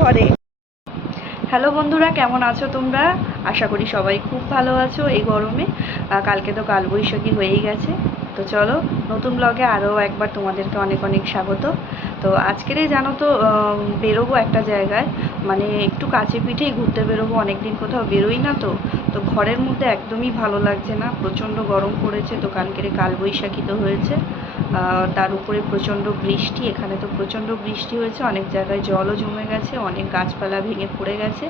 ঘরে। হ্যালো বন্ধুরা, কেমন আছো তোমরা? আশা করি সবাই খুব ভালো আছো এই গরমে। কালকে তো কালবৈশাখী হয়েই গেছে। তো চলো, নতুন ব্লগে আরও একবার তোমাদেরকে অনেক অনেক স্বাগত। তো আজকের জানো তো বেরোবো একটা জায়গায়। মানে একটু কাছে পিঠেই ঘুরতে বেরোবো অনেক দিন কোথাও বেরোই না তো। তো ঘরের মধ্যে একদমই ভালো লাগছে না। প্রচণ্ড গরম পড়েছে তো কালকের কালবৈশাখী তো হয়েছে। তার উপরে প্রচণ্ড বৃষ্টি, এখানে তো প্রচণ্ড বৃষ্টি হয়েছে, অনেক জায়গায় জলও জমে গেছে, অনেক গাছপালা ভেঙে পড়ে গেছে।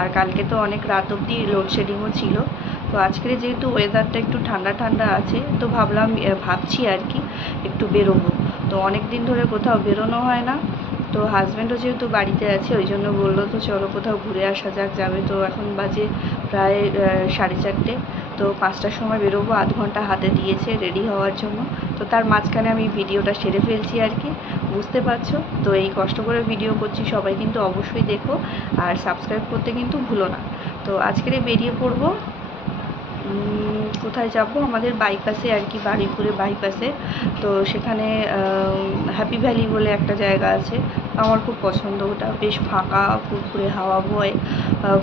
আর কালকে তো অনেক রাত অবধি লোডশেডিংও ছিল। তো আজকের যেহেতু ওয়েদারটা একটু ঠান্ডা ঠান্ডা আছে, তো ভাবলাম ভাবছি আর কি, একটু বেরোবো। তো অনেক দিন ধরে কোথাও বেরোনো হয় না। তো হাজব্যান্ডও যেহেতু বাড়িতে আছে, ওই জন্য বলল তো চলো কোথাও ঘুরে আসা যাক, যাবে তো এখন বাজে প্রায় সাড়ে চারটে। তো পাঁচটার সময় বেরোবো, আধ ঘণ্টা হাতে দিয়েছে রেডি হওয়ার জন্য। তো তার মাঝখানে আমি ভিডিওটা সেরে ফেলছি আর কি, বুঝতে পারছ? তো এই কষ্ট করে ভিডিও করছি, সবাই কিন্তু অবশ্যই দেখো। আর সাবস্ক্রাইব করতে কিন্তু ভুলো না। তো আজকের বেরিয়ে পড়ব। কোথায় যাব? আমাদের বাইপাসে আর কি বাড়িপুরে বাইপাসে তো সেখানে হ্যাপি ভ্যালি বলে একটা জায়গা আছে। আমার খুব পছন্দ, ওটা বেশ ফাঁকা ফুরফুরে হাওয়া বয়।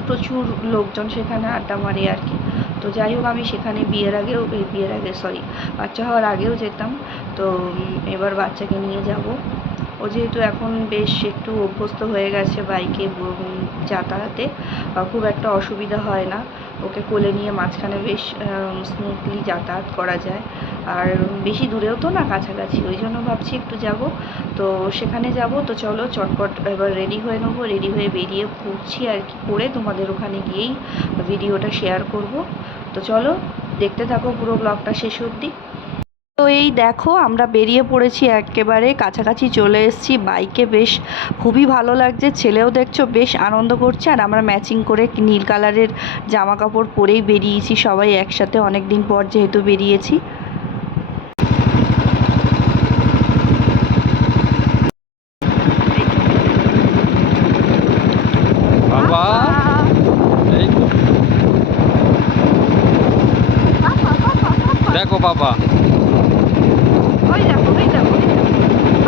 প্রচুর লোকজন সেখানে আড্ডা মারে আর কি। তো যাই হোক, আমি সেখানে বিয়ের আগেও বিয়ের আগে সরি বাচ্চা হওয়ার আগেও যেতাম। তো এবার বাচ্চাকে নিয়ে যাব। ও যেহেতু এখন বেশ একটু অভ্যস্ত হয়ে গেছে বাইকে যাতায়াতে। খুব একটা অসুবিধা হয় না। ওকে কোলে নিয়ে মাঝখানে বেশ স্মুথলি যাতায়াত করা যায়। আর বেশি দূরেও তো না, কাছাকাছি। ওই জন্য ভাবছি একটু যাব। তো সেখানে যাব। তো চলো, চটপট এবার রেডি হয়ে নেব। রেডি হয়ে বেরিয়ে পড়ছি আর কি। করে তোমাদের ওখানে গিয়েই ভিডিওটা শেয়ার করব। তো চলো, দেখতে থাকো পুরো ব্লগটা শেষ অবধি। তো এই দেখো, আমরা বেরিয়ে পড়েছি একেবারে কাছাকাছি চলে এসেছি। বাইকে বেশ খুবই ভালো লাগছে, ছেলেও দেখছ বেশ আনন্দ করছে। আর আমরা ম্যাচিং করে নীল কালারের জামা কাপড় পরেই বেরিয়েছি সবাই একসাথে অনেক দিন পর যেহেতু বেরিয়েছি। দেখো বাবা ওই দেখো ওই দেখো ওই দেখো।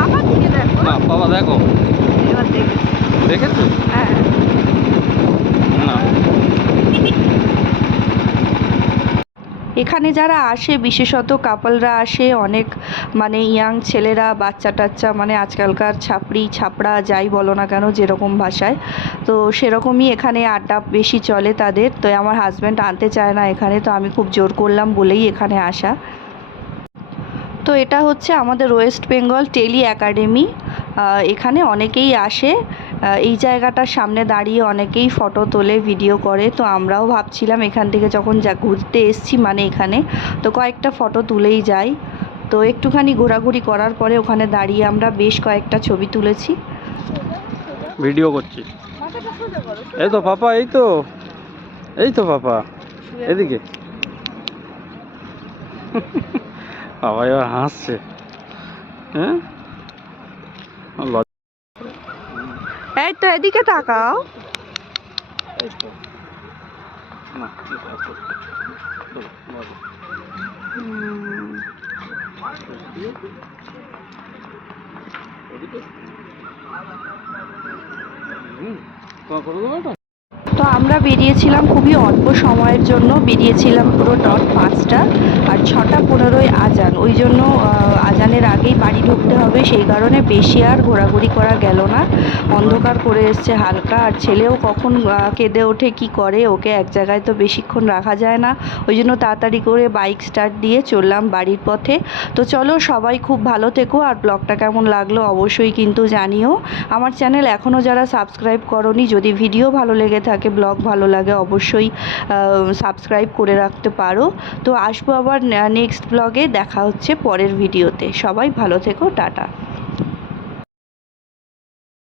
আমার দিকে দেখো না বাবা দেখো দেখেছ। হ্যাঁ। এখানে যারা আসে বিশেষত কাপলরা আসে অনেক মানে ইয়াং ছেলেরা বাচ্চা টাচ্চা মানে আজকালকার ছাপড়ি ছাপড়া যাই বলো না কেন যেরকম ভাষায়। তো সেরকমই এখানে আড্ডা বেশি চলে তাদের। তো আমার হাজব্যান্ড আনতে চায় না এখানে তো আমি খুব জোর করলাম বলেই এখানে আসা। তো এটা হচ্ছে আমাদের ওয়েস্ট বেঙ্গল টেলি একাডেমি এখানে অনেকেই আসে। এই জায়গাটার সামনে দাঁড়িয়ে অনেকেই ফটো তোলে, ভিডিও করে। তো আমরাও ভাবছিলাম এখান থেকে যখন যা ঘুরতে এসছি মানে এখানে, তো কয়েকটা ফটো তুলেই যাই। তো একটুখানি ঘোরাঘুরি করার পরে ওখানে দাঁড়িয়ে আমরা বেশ কয়েকটা ছবি তুলেছি। ভিডিও করছি। এই তো পাপা, এই তো। এই তো পাপা, এদিকে। বাবা এবার হাসছে। হ্যাঁ? এই তো এদিকে তাকাও তো। আমরা বেরিয়েছিলাম খুবই অল্প সময়ের জন্য, বেরিয়েছিলাম পুরো ডট পাঁচটা, আর ছটা পনেরোই আজান, ওই জন্য আগেই বাড়ি ঢুকতে হবে, সেই কারণে বেশি আর ঘোরাঘুরি করা গেল না। অন্ধকার করে এসছে হালকা, আর ছেলেও কখন কেঁদে ওঠে, কি করে, ওকে এক জায়গায় তো বেশিক্ষণ রাখা যায় না। ওই জন্য তাড়াতাড়ি করে বাইক স্টার্ট দিয়ে চললাম বাড়ির পথে। তো চলো সবাই খুব ভালো থেকো, আর ব্লগটা কেমন লাগল অবশ্যই কিন্তু জানিও। আমার চ্যানেল এখনও যারা সাবস্ক্রাইব করনি, যদি ভিডিও ভালো লেগে থাকে, ব্লগ ভালো লাগে, অবশ্যই সাবস্ক্রাইব করে রাখতে পারো। তো আসব আবার নেক্সট ব্লগে দেখা হচ্ছে পরের ভিডিওতে। সবাই ভালো থেকো টাটা।